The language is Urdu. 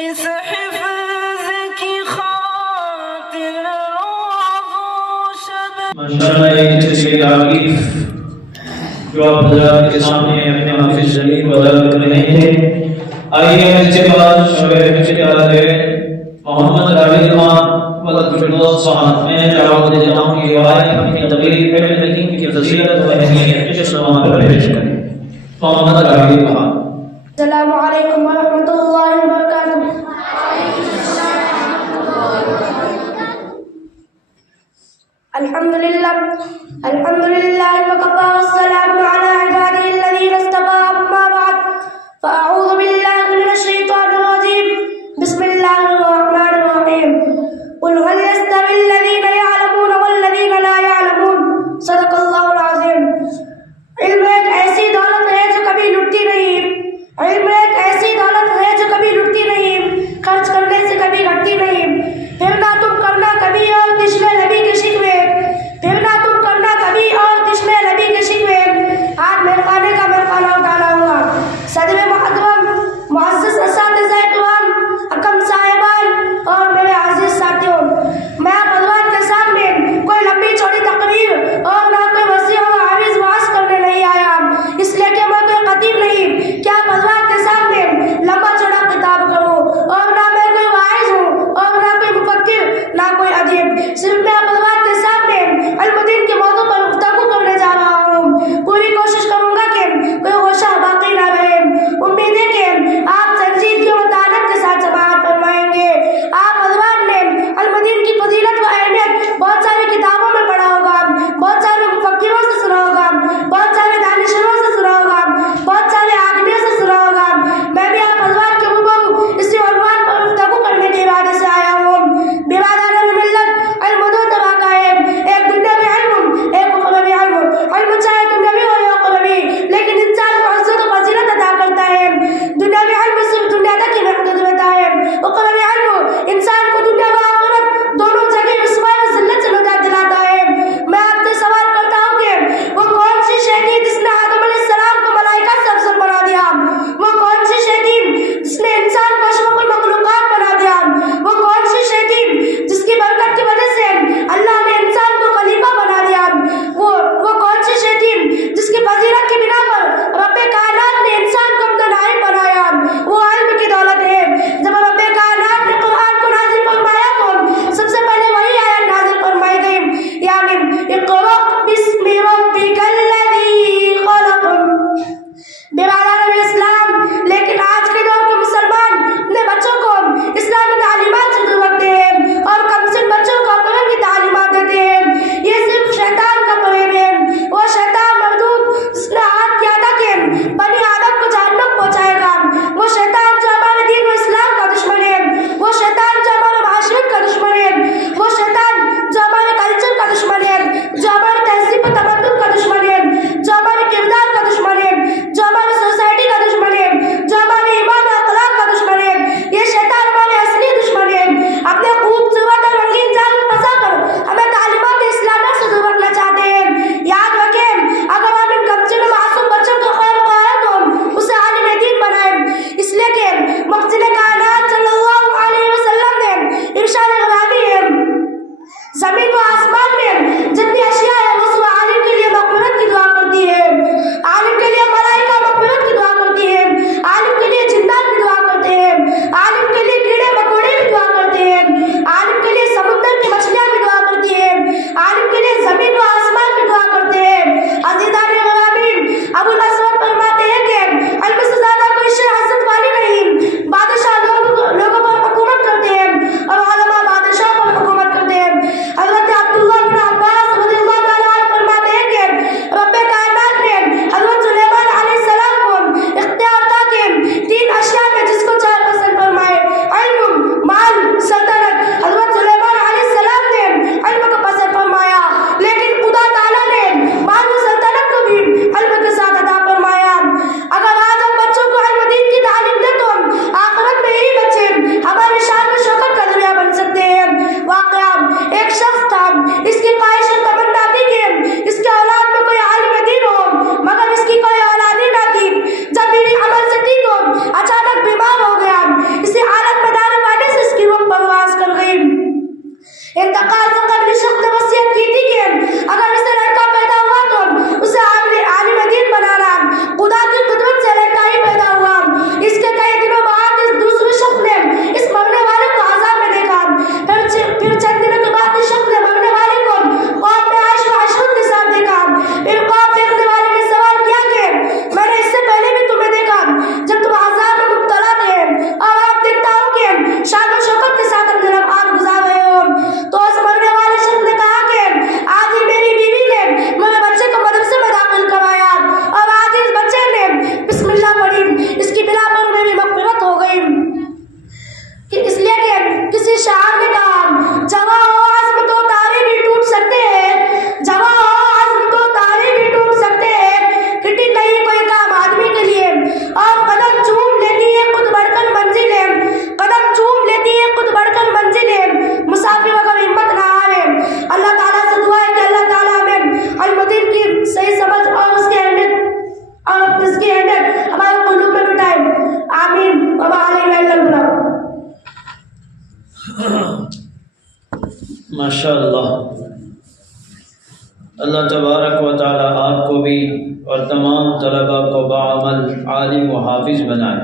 اس حفظ کی خاطر ماشاءاللہ ایک تشریح عارف جو آپ حضرات کے سامنے اپنے حافظ ضمیر بدل کر رہے ہیں. آئیے اس کے بعد شعر محمد عابد خان وقت فردوس صاحب میں دعوت دیتا ہوں کہ روایت اپنی تقریر علم حکیم کی فضیلت و اہمیت کے سلام پر پیش کریں. محمد عابد خان. السلام علیکم ورحمۃ اللہ وبرکاتہ. الحمد للہ وکفى والسلام على عباده الذين اصطفى. اما بعد فاعوذ باللہ من الشیطان الرجیم. بسم اللہ الرحمن الرحیم. قل هل يستوي الذين يعلمون والذين لا يعلمون. صدق اللہ العظیم. علم ایک ایسی دولت ہے جو کبھی لٹتی نہیں. علم ایک ایسی دولت ہے جو کبھی لٹتی نہیں، خرچ کرنے سے کبھی گھٹتی نہیں. پھر نہ تم کرنا کبھی اور تشنے نبی کے شکوے، پھر نہ تم کرنا کبھی اور تشنے نبی کے شکوے. ماشاءاللہ، اللہ تبارک و تعالی آپ کو بھی اور تمام طلباء کو بعمل عالم و حافظ بنائے۔